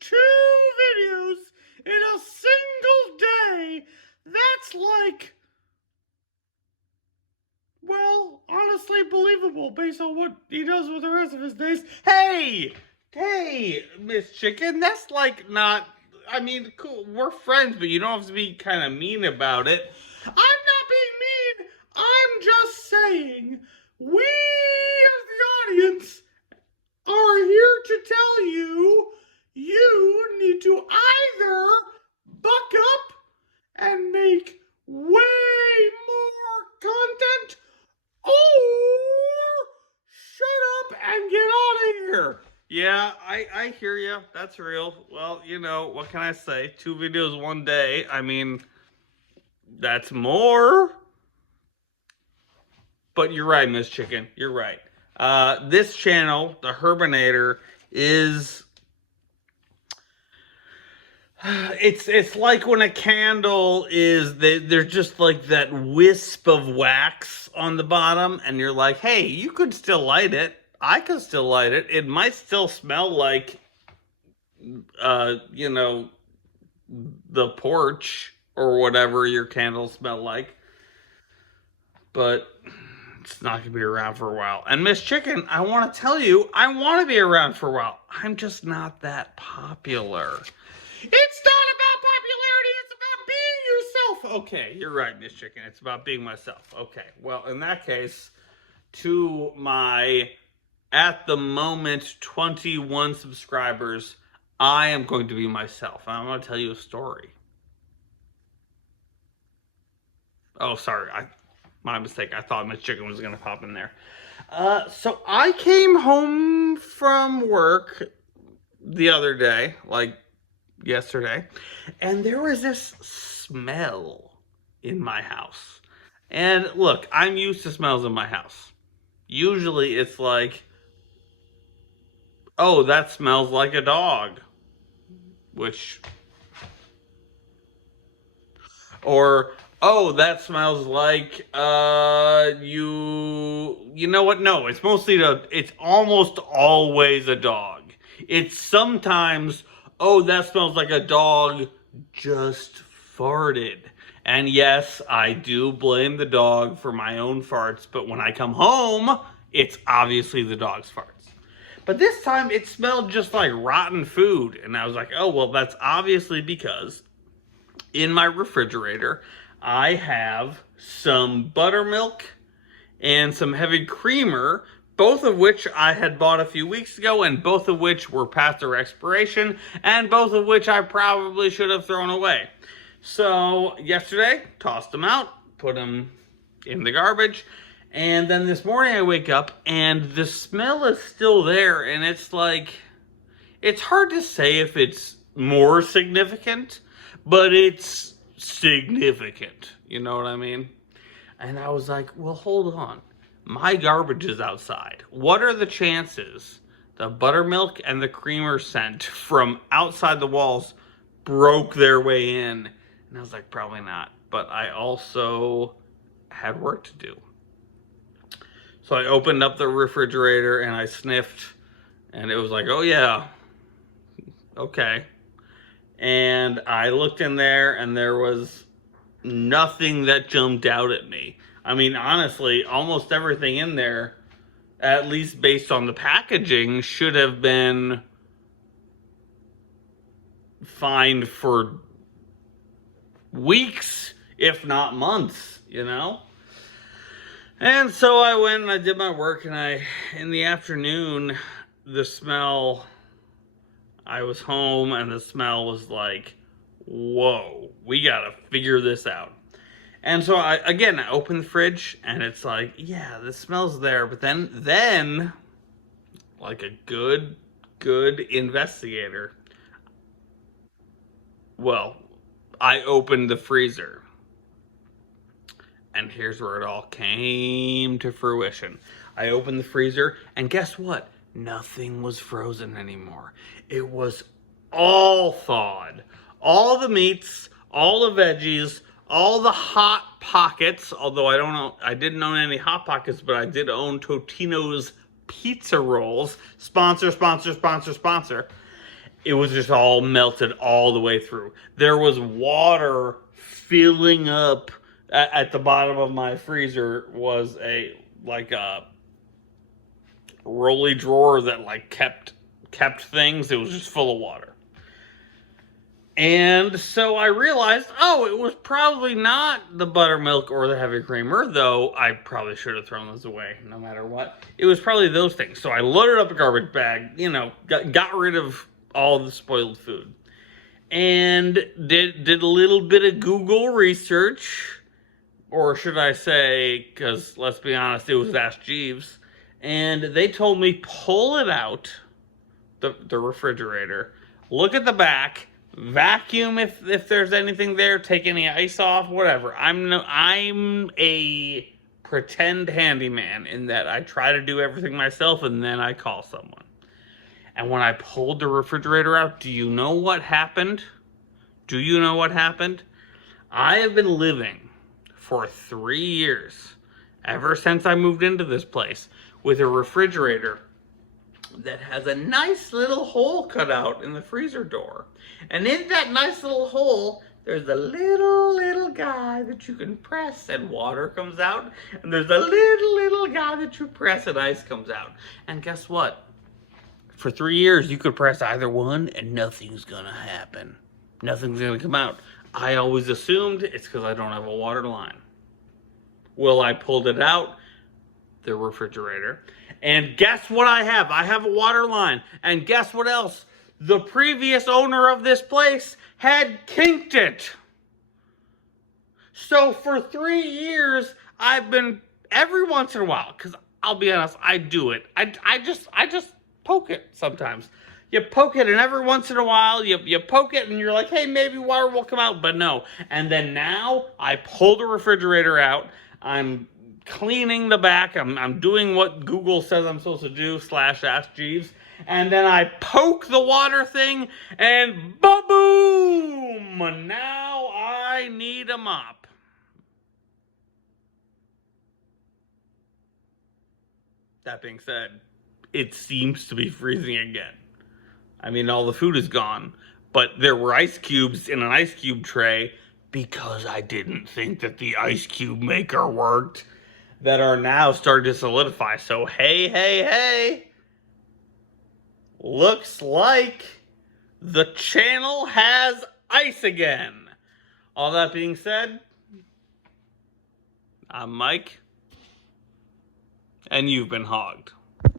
2 videos in a single day. That's like, well, honestly believable based on what he does with the rest of his days. Hey, Miss Chicken, that's like not, I mean, cool, we're friends, but you don't have to be kind of mean about it. I'm not being mean, I'm just saying, we as the audience are here to tell you, you need to either buck up and make way more content, or shut up and get out of here. Yeah, I hear you. That's real. Well, you know, what can I say? 2 videos one day. I mean, that's more. But you're right, Miss Chicken. You're right. This channel, the Herbinator, is... It's like when a candle is, there's just like that wisp of wax on the bottom, and you're like, hey, you could still light it. I could still light it. It might still smell like, you know, the porch or whatever your candles smell like. But it's not going to be around for a while. And Miss Chicken, I want to tell you, I want to be around for a while. I'm just not that popular. It's not about popularity, it's about being yourself. Okay, you're right, Miss Chicken. It's about being myself. Okay, well, in that case, to my, at the moment, 21 subscribers, I am going to be myself. And I'm going to tell you a story. Oh, sorry. My mistake. I thought Miss Chicken was going to pop in there. So I came home from work the other day, like yesterday, and there was this smell in my house. And look, I'm used to smells in my house. Usually it's like, oh, that smells like a dog. Which... Or, oh, that smells like, you know what? No, it's it's almost always a dog. It's sometimes, oh, that smells like a dog just farted. And yes, I do blame the dog for my own farts, but when I come home, it's obviously the dog's farts. But this time, it smelled just like rotten food. And I was like, oh, well, that's obviously because in my refrigerator, I have some buttermilk and some heavy creamer, both of which I had bought a few weeks ago, and both of which were past their expiration, and both of which I probably should have thrown away. So yesterday, tossed them out, put them in the garbage, and then this morning I wake up and the smell is still there, and it's like, it's hard to say if it's more significant, but it's significant. You know what I mean? And I was like, well, hold on. My garbage is outside. What are the chances the buttermilk and the creamer scent from outside the walls broke their way in? And I was like, probably not. But I also had work to do. So I opened up the refrigerator and I sniffed. And it was like, oh yeah, okay. And I looked in there and there was nothing that jumped out at me. I mean, honestly, almost everything in there, at least based on the packaging, should have been fine for weeks, if not months, you know? And so I went and I did my work, and in the afternoon, the smell... I was home and the smell was like, whoa, we gotta figure this out. And so I opened the fridge and it's like, yeah, the smell's there. But then like a good investigator, well, I opened the freezer. And here's where it all came to fruition. I opened the freezer and guess what? Nothing was frozen anymore. It was all thawed. All the meats, all the veggies, all the Hot Pockets, although I didn't own any Hot Pockets, but I did own Totino's pizza rolls. Sponsor, sponsor, sponsor, sponsor. it was just all melted all the way through. There was water filling up at the bottom of my freezer. Was a like a rolly drawer that like kept things. It was just full of water. And so I realized, oh, it was probably not the buttermilk or the heavy creamer, though I probably should have thrown those away no matter what. It was probably those things. So I loaded up a garbage bag, got rid of all the spoiled food. And did a little bit of Google research, or should I say, because let's be honest, it was Ask Jeeves. And they told me pull it out, the refrigerator, look at the back, vacuum if there's anything there, take any ice off, whatever. I'm a pretend handyman in that I try to do everything myself and then I call someone. And when I pulled the refrigerator out, do you know what happened? Do you know what happened? I have been living for 3 years, ever since I moved into this place, with a refrigerator that has a nice little hole cut out in the freezer door. And in that nice little hole, there's a little guy that you can press and water comes out. And there's a little guy that you press and ice comes out. And guess what? For 3 years, you could press either one and nothing's gonna happen. Nothing's gonna come out. I always assumed it's because I don't have a water line. Well, I pulled it out, the refrigerator, and guess what I have? I have a water line. And guess what else? The previous owner of this place had kinked it. So for 3 years, I've been, every once in a while, because I'll be honest, I do it. I just poke it sometimes. You poke it, and every once in a while, you poke it, and you're like, hey, maybe water will come out, but no. And then now, I pull the refrigerator out. I'm cleaning the back. I'm doing what Google says I'm supposed to do, / Ask Jeeves. And then I poke the water thing, and ba-boom! Now I need a mop. That being said, it seems to be freezing again. I mean, all the food is gone, but there were ice cubes in an ice cube tray because I didn't think that the ice cube maker worked that are now starting to solidify. So, hey. Looks like the channel has ice again. All that being said, I'm Mike, and you've been hogged.